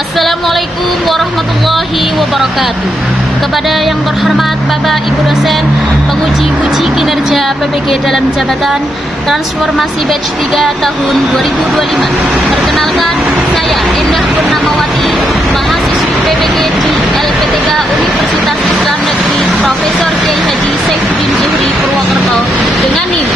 Assalamualaikum warahmatullahi wabarakatuh. Kepada yang terhormat Bapak Ibu dosen, penguji kinerja PPG dalam jabatan transformasi batch 3 tahun 2025. Perkenalkan, saya Endah Purnamawati, mahasiswi PPG di LPTK Universitas Islam Negeri Profesor Kiai Haji Saifuddin Zuhri Purwokerto dengan NIM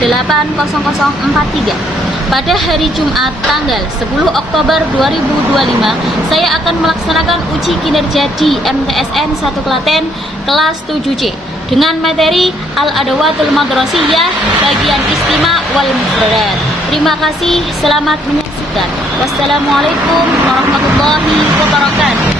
254104080043. Pada hari Jumat tanggal 10 Oktober 2025, saya akan melaksanakan uji kinerja di MTSN 1 Klaten kelas 7C dengan materi Al-Adawatul Madrasiyah bagian istima wal mufradat. Terima kasih, selamat menyaksikan. Wassalamualaikum warahmatullahi wabarakatuh.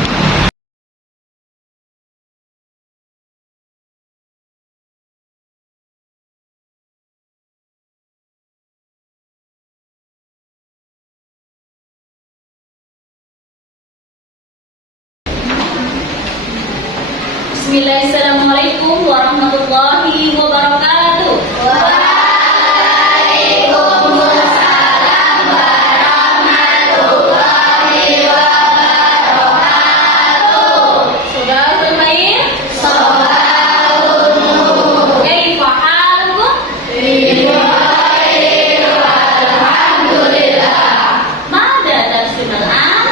Bismillahirrahmanirrahim. Warahmatullahi wabarakatuh. Waalaikumsalam warahmatullahi wabarakatuh. Sudah terbaik? Salawatullah. Kaifa halukum? Bikhair walhamdulillah. Mada darsul an?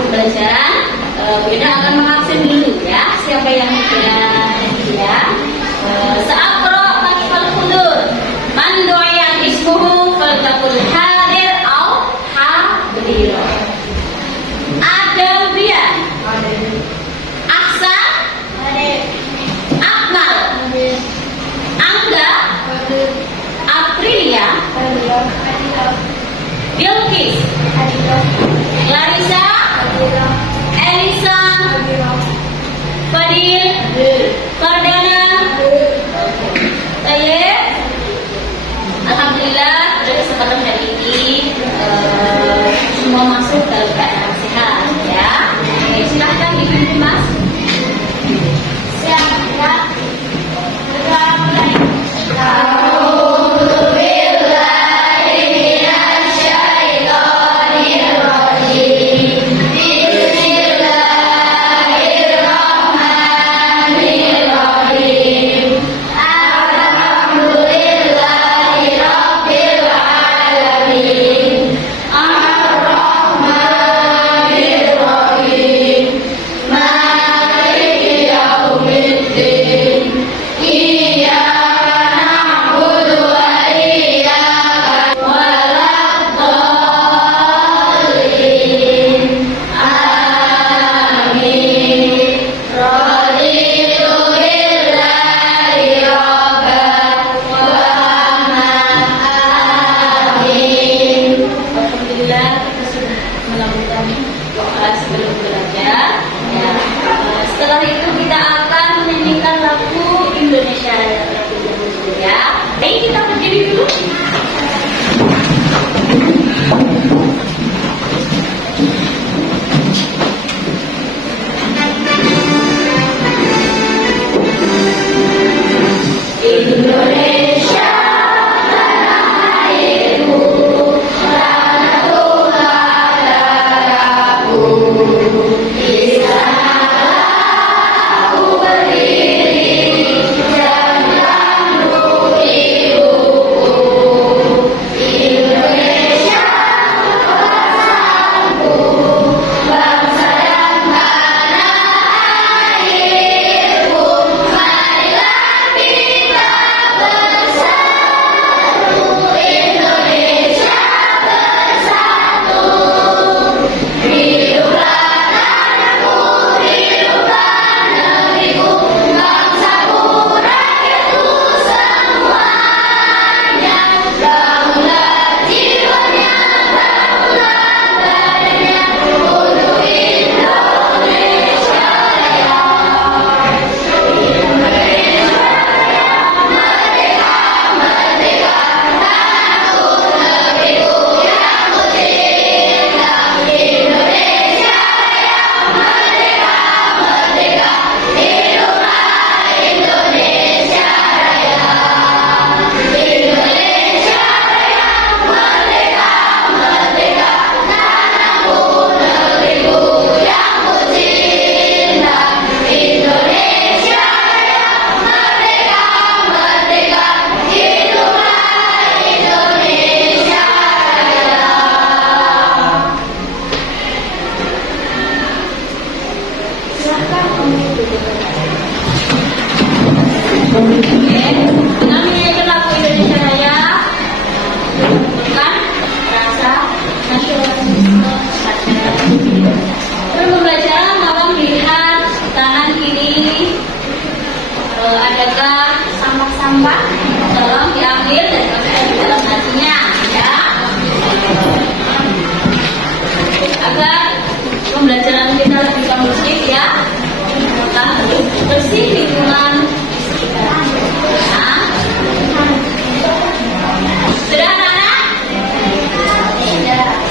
Pembelajaran, kita akan mengabsen dulu ya. Siapa yang tidak seakro kafal kudur man doyan ismuhu faltakul hadir au hadir. Adam dia Aksa Akmal Angga Aprilia Bilqis Larissa Elisa Fadil Fardana saya alhamdulillah pada kesempatan hari ini semua masuk dalam keadaan sehat ya. Silahkan dipimpin Mas. Siap ya. bersih lingkungan sekitar. Nah, sudah anak-anak?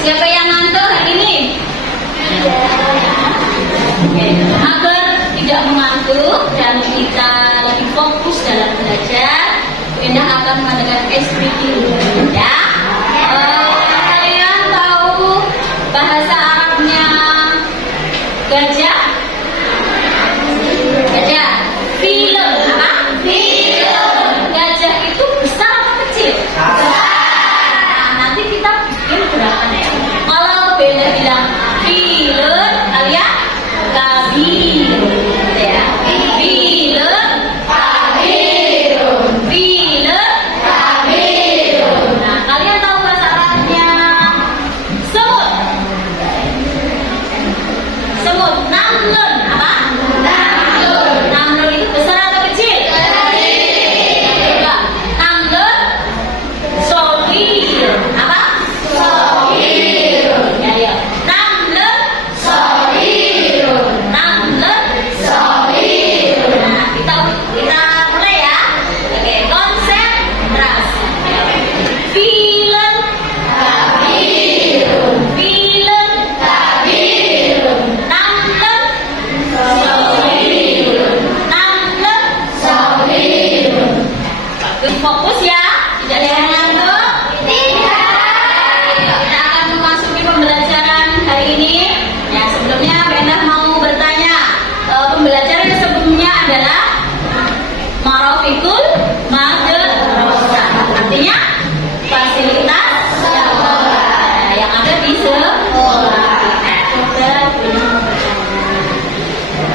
Siapa yang ngantuk hari ini? Agar tidak mengantuk dan kita lebih fokus dalam belajar, Indah akan mengadakan SPT dulu ya. Kalian tahu bahasa Arabnya gajah? Gajah. Film apa? Film. Gajah itu besar atau kecil? Besar. Nanti kita bikin gerakannya. Kalau Bella bilang film, kalian kabir. Ya. Film. Kabir. Film. Kabir. Nah, kalian tahu bahasa Arabnya semut? Semut. Namlun apa? Namlun. Namlun itu besar atau kecil? Kecil. Namlun. Sohir. Apa? Sohir. Ya, ya. Namlun. Sohir. Namlun. Sohir. Nah, kita mulai ya. Oke, konsentrasi. Film. Kabir. Film. Kabir. Namlun. Sohir. Namlun. Sohir. Fokus ya, tidak ada yang ngantuk. Tidak. Kita akan memasuki pembelajaran hari ini. Ya, sebelumnya Benda mau bertanya. Pembelajaran sebelumnya adalah Marafikul Madrasah. Artinya fasilitas sekolah yang ada di sekolah.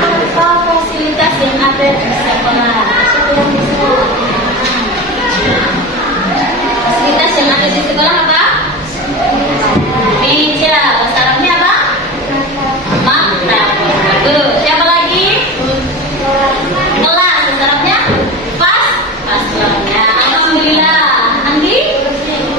Apa fasilitas yang ada di sekolah? Fasilitas yang ada di sekolah apa? Meja. Bahasa Arabnya apa? Maktab. Bagus. Siapa lagi? Kelas. Bahasa Arabnya? Fasal. Ya, alhamdulillah. Andi?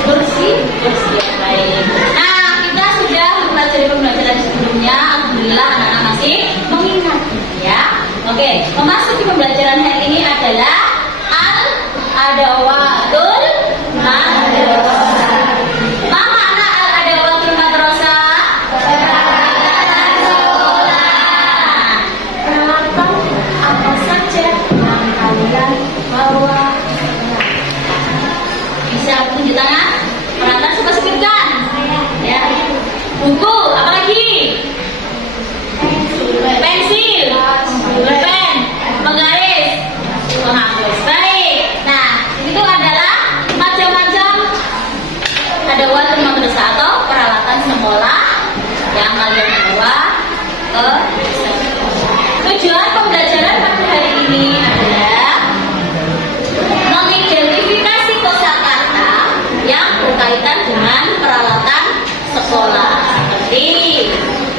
Bersih. Bersih. Baik. Nah, kita sudah mempelajari pembelajaran sebelumnya. Alhamdulillah anak-anak masih mengingat ya. Oke, memasuki pembelajaran hari ini adalah al-adawatul madrasah. Apa makna al-adawatul madrasah? Sekolah. Peralatan apa saja yang kalian bawa? Bisa tunjuk tangan? Peralatan coba sebutkan. Ya. Buku, apa lagi? Pensil, pen, penggaris, penghapus. Baik. Nah, itu adalah macam-macam adawatul madrasah atau peralatan sekolah yang kalian bawa ke sekolah. Tujuan pembelajaran pada hari ini adalah mengidentifikasi kosakata yang berkaitan dengan peralatan sekolah seperti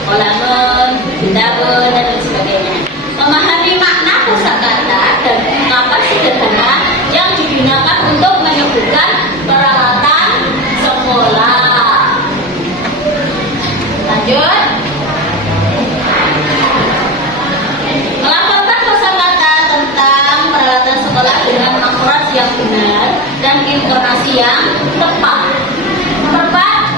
kolamen, kitabun, dan lain sebagainya. Memahami makna kosakata dan ungkapan sederhana yang digunakan untuk menyebutkan peralatan sekolah. Lanjut. Melafalkan kosakata tentang peralatan sekolah dengan makhraj yang benar dan intonasi yang tepat. Nomor 4,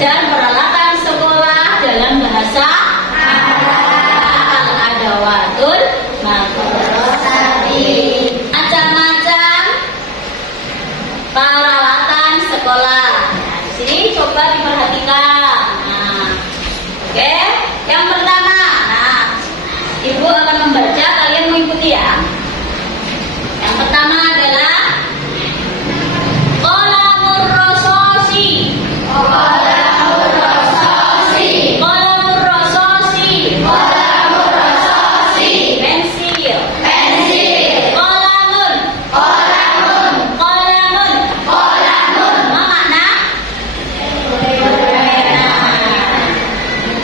belajar peralatan sekolah dalam bahasa al-adawatul makrosati. Macam-macam peralatan sekolah. Nah, di sini coba diperhatikan. Nah, oke, yang pertama, nah, Ibu akan membaca, kalian mengikuti ya. Yang pertama adalah qalamur rasasi. Qalamur rasasi. Qalamur rasasi. Qalamur rasasi. Pensil. Pensil. Qalamun. Qalamun. Qalamun. Qalamun. Apa makna?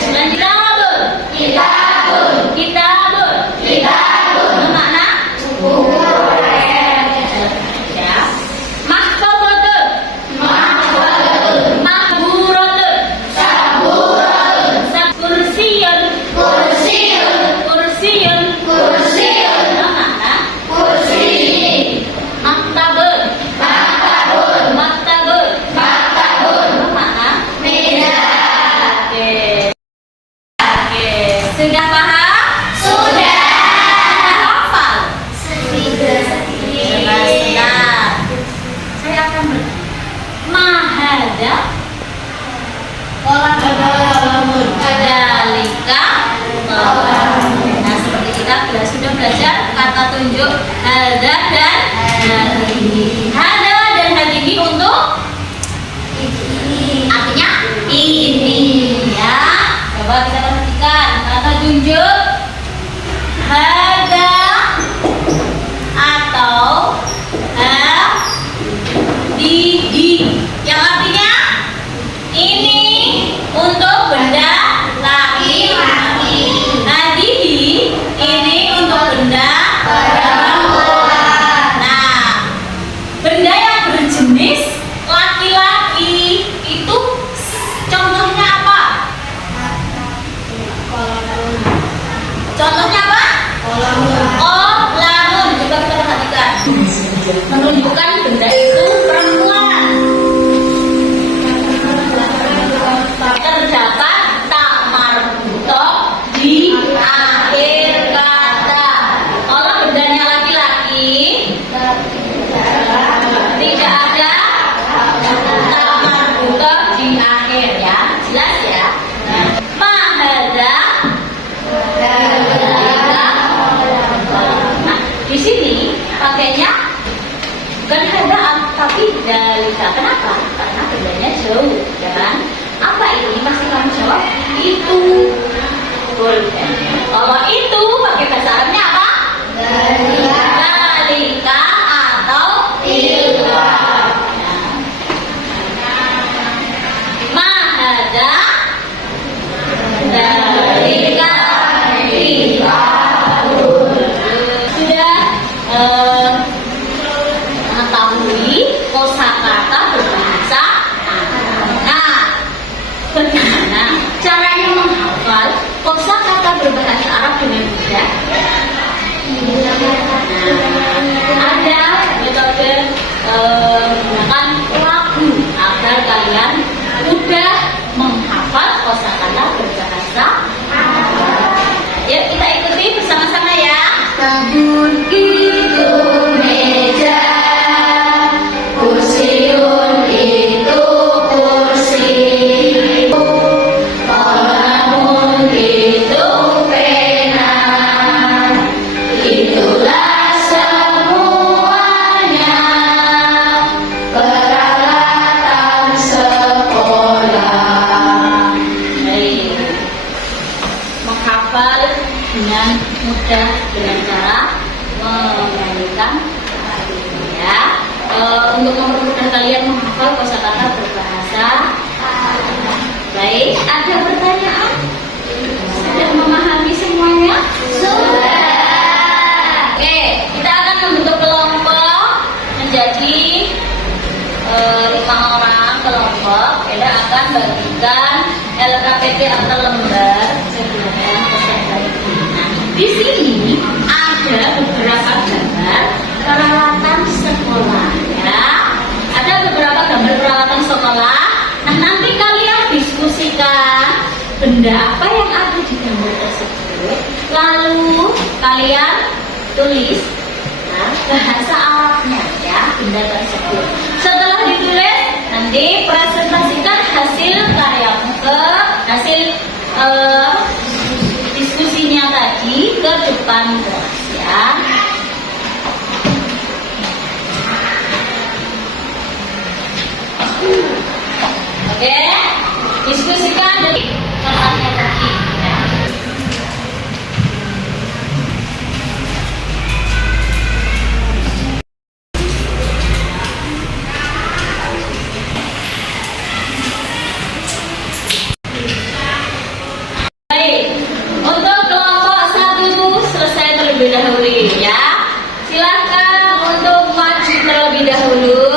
Kitabun. Kitabun. Kitabun. Kitabun. Apa makna? Buku. Sudah paham? Sudah. Sudah hafal? Setengah. Saya akan mahada. Qalamun. Kadalika. Nah, seperti kita sudah belajar kata tunjuk hada dan hadihi. Hada dan hadihi untuk artinya ini ya. Coba kita perhatikan kata tunjuk hada atau hadihi yang artinya ini untuk benda laki-laki. Hadihi ini untuk benda perempuan. Nah, benda yang berjenis laki-laki itu contohnya apa? Contohnya apa? Qalamun. Coba kita perhatikan. Menunjukkan benda itu perempuan. Terdapat tak marbutoh di akhir kata. Kalau bendanya laki-laki, tidak ada tak marbutoh di akhir ya. Jelas ya? Mahada. Nah, di sini pakainya bukan hada tapi dalika. Kenapa? Karena bendanya jauh, ya kan? Apa ini? Pasti kamu jawab itu. Boleh. Kalau itu pakai bahasa Arabnya apa? Dalika atau tilka. Mahada. Dalika. Sudah mengetahui kosakata berbahasa. Nah, bagaimana caranya menghafal kosakata berbahasa Arab dengan mudah? Nah, ada metode menggunakan lagu agar kalian mudah menghafal kosakata berbahasa Arab. Yuk kita ikuti bersama-sama ya. Sabun itu meja, kursiun itu kursi, qalamun itu pena, itulah semuanya peralatan sekolah. Baik. Menghafal dengan mudah dengan cara menyanyikan ya. Untuk mempermudah kalian menghafal kosakata berbahasa. Baik, ada pertanyaan? Sudah memahami semuanya? Sudah. Oke, kita akan membentuk kelompok menjadi 5 orang kelompok. Kita akan bagikan LKPP atau lembar sebelumnya peserta ini. Nah, di sini ada beberapa gambar peralatan sekolah ya. Ada beberapa gambar peralatan sekolah. Nah, nanti kalian bisa benda apa yang ada di gambar tersebut. Lalu kalian tulis bahasa Arabnya ya benda tersebut. Setelah ditulis, nanti presentasikan hasil karyamu ke hasil diskusinya tadi ke depan kelas ya. Oke, diskusikan dari kertasnya tadi ya. Untuk kelompok 1 selesai terlebih dahulu ya. Silakan untuk maju terlebih dahulu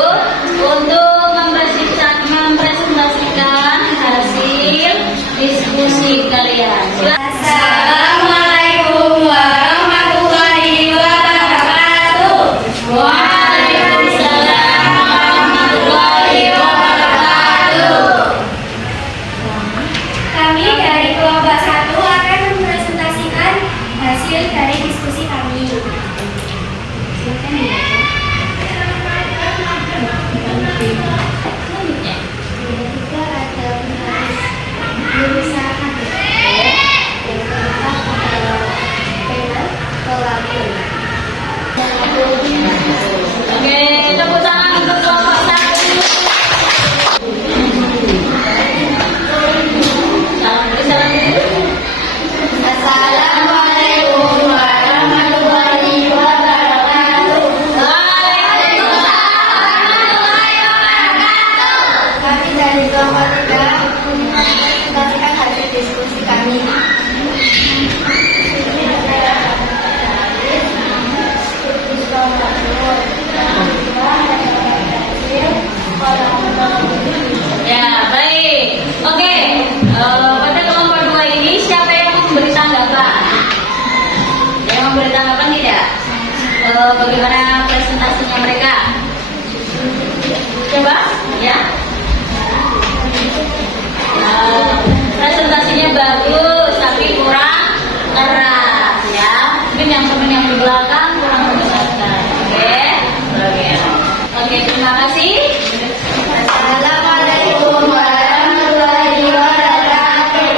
untuk mempresentasikan hasil diskusi kalian. Assalamualaikum warahmatullahi wabarakatuh. Waalaikumsalam warahmatullahi wabarakatuh. Kami dari kelompok 1 akan mempresentasikan hasil dari diskusi kami. Oke, tepuk tangan untuk kelompok 1. Salam dulu. Assalamualaikum warahmatullahi wabarakatuh. Kami dari kelompok 3 mempresentasikan hasil diskusi kami. Ya, baik. Oke, pada kelompok 2 ini siapa yang mau memberi tanggapan? Yang memberi tanggapan tidak? Bagaimana presentasinya mereka? Coba, ya. Presentasinya bagus, tapi kurang keras, ya. Mungkin yang teman yang di belakang kurang membesarkan. Oke, terima kasih. Assalamualaikum warahmatullahi wabarakatuh.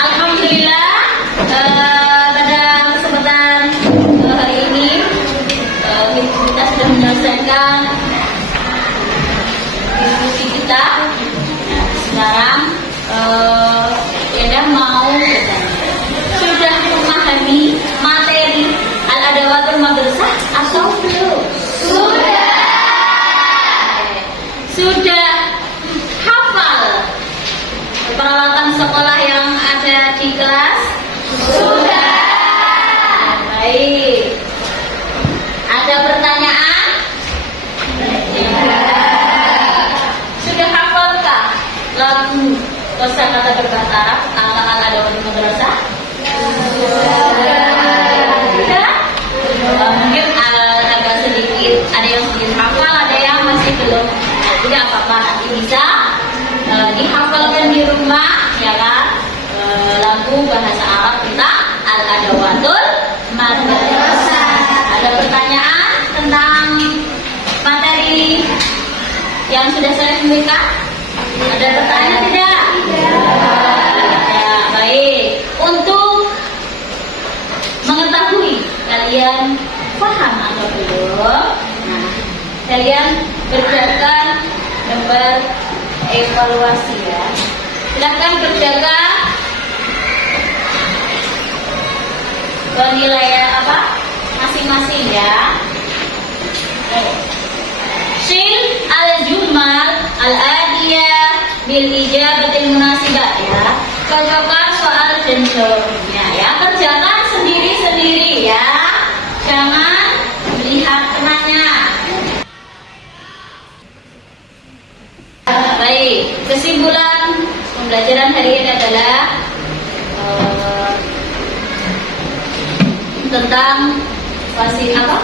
Alhamdulillah, pada kesempatan hari ini kita sudah menyelesaikan diskusi kita. Sekarang Eda mau sudah memahami materi al-adawatul madrasah atau belum? Sudah hafal peralatan sekolah yang ada di kelas? Sudah. Baik. Ada pertanyaan? Sudah hafalkah lagu kosakata berbahasa Arab al-adawatul madrasah? Sudah? Mungkin agak sedikit, ada yang sedikit hafal, ada yang masih belum. Tidak apa-apa, nanti bisa dihafalkan di rumah, ya kan? Lagu bahasa Arab kita al-adawatul madrasah. Ada pertanyaan tentang materi yang sudah saya sampaikan? Ada pertanyaan tidak? Ya, baik. Untuk mengetahui kalian paham atau belum, nah, kalian kerjakan gambar evaluasi ya. Silahkan kerjakan penilaian apa masing-masing ya. Sil al-jumal al-adiyah bil ijabatil munasibah ya. Cocokkan soal dan jawabnya ya. Kerjakan sendiri-sendiri ya. Jangan melihat temannya. Baik, kesimpulan pembelajaran hari ini adalah tentang fasil apa?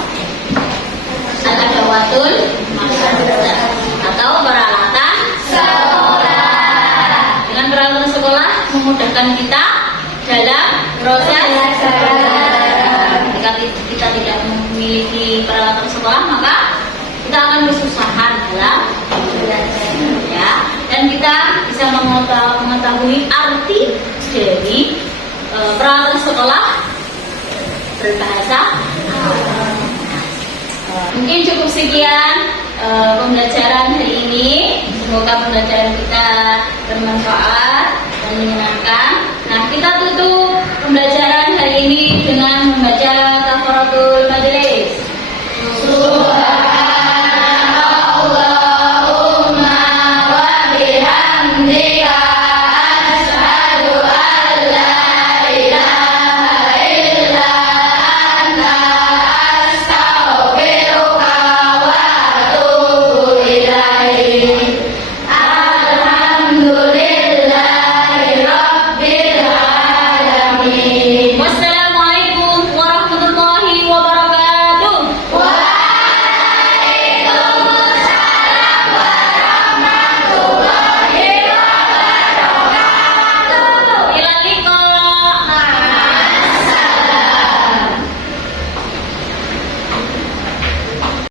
Al-adawatul peralatul madrasah atau peralatan sekolah. Dengan peralatan sekolah memudahkan kita dalam proses belajar. Jika kita tidak memiliki peralatan sekolah, maka kita akan kesusahan dalam belajar, ya. Dan kita bisa mengetahui arti dari peralatan sekolah berbahasa Arab. Mungkin cukup sekian pembelajaran hari ini. Semoga pembelajaran kita bermanfaat dan menyenangkan. Nah, kita